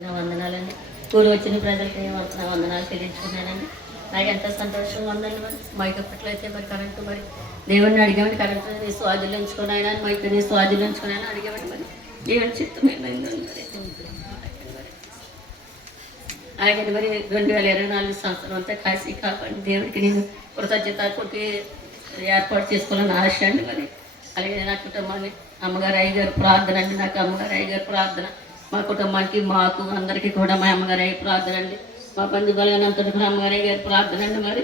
నా వందనాలండి. కూలి వచ్చిన ప్రజలకి నా వందనాలు చెల్లించుకున్నానండి. నాకు ఎంత సంతోషంగా ఉందండి. మరి మైక్ అప్పట్లో మరి కరెంటు మరి దేవుడిని అడిగామని కరెంటు నీ స్వాధీనంలో ఉంచుకుని ఆయన మైక్ నీ స్వాధీనంలో ఉంచుకుని ఆయన అడిగామని మరి దేవుని చిత్తమైందండి. ఆయన మరి 2024 సంవత్సరం అంతా కాశీ కాపాడి దేవుడికి నేను కృతజ్ఞత కొట్టి ఏర్పాటు చేసుకోవాలని ఆశ అండి. మరి అలాగే నా కుటుంబాన్ని అమ్మగారు అయ్యగారు ప్రార్థన అండి. నాకు అమ్మగారు అయ్యగారు ప్రార్థన మా కుటుంబానికి మాకు అందరికీ కూడా మా అమ్మగారు అయ్యే ప్రార్థన అండి. మా బంధువులంతటి కూడా అమ్మగారు అయ్యారు ప్రార్థన అండి. మరి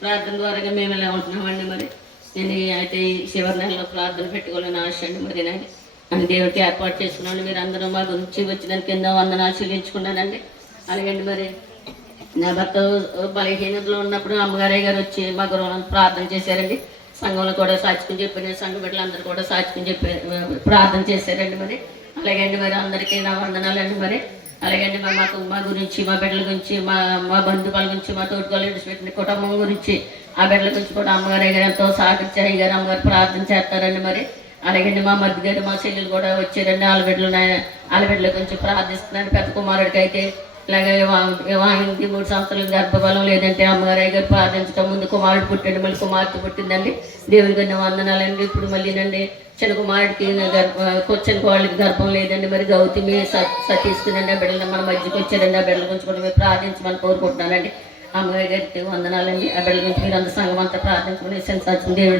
ప్రార్థన ద్వారా మేము ఎలా ఉంటున్నామండి. మరి నేను అయితే ఈ చివరి నెలలో ప్రార్థన పెట్టుకోవాలని ఆశ అండి. మరి నేను అని దేవుడికి ఏర్పాటు చేసుకున్నాను. మీరు అందరూ మా గురించి వచ్చిన కింద వందనాలు చెల్లించుకున్నానండి. అలాగే మరి నా భర్త బలహీనతలో ఉన్నప్పుడు అమ్మగారయ్య గారు వచ్చి మా గురువులను ప్రార్థన చేశారండి. సంఘంలో కూడా సాక్షిని చెప్పారు. సంఘ బిడ్డలందరూ కూడా సాక్షిని చెప్పి ప్రార్థన చేశారండి. మరి అలాగే మరి అందరికీ నా వందనాలండి. మరి అలాగే మరి మా గురించి మా బిడ్డల గురించి మా బంధువుల గురించి మా తోటికోళ్ళు విడిచిపెట్టిన కుటుంబం గురించి ఆ బిడ్డల గురించి కూడా అమ్మగారయ్య గారు ఎంతో సహకరించి అయ్య గారు అమ్మగారు ప్రార్థన చేస్తారండి. మరి అలాగే మా మధ్య గారు మా చెల్లెలు కూడా వచ్చారండి. వాళ్ళ బిడ్డల గురించి ప్రార్థిస్తున్నాను. పెద్ద కుమారుడికి అయితే ఇలాగే వివాహానికి 3 సంవత్సరాల గర్భఫలం లేదంటే అమ్మగారయ్య గారు ప్రార్థించడం ముందు కుమారుడు పుట్టాడు, మళ్ళీ కుమార్తె పుట్టిందండి. దేవుని గారిని వందనాలండి. ఇప్పుడు మళ్ళీనండి చిన్న కుమారుడికి చిన్న కోళ్ళకి గర్భం లేదండి. మరి గౌతమి సతీష్కినండి ఆ బిడ్డలు మన మధ్యకి వచ్చారండి. ఆ బిడ్డల గురించి కూడా మీరు ప్రార్థించమని కోరుకుంటున్నానండి. అమ్మగారి గారికి వందనాలండి. ఆ బిడ్డల గురించి మీరు అంత సంఘం అంతా ప్రార్థించుకుని దేవుడు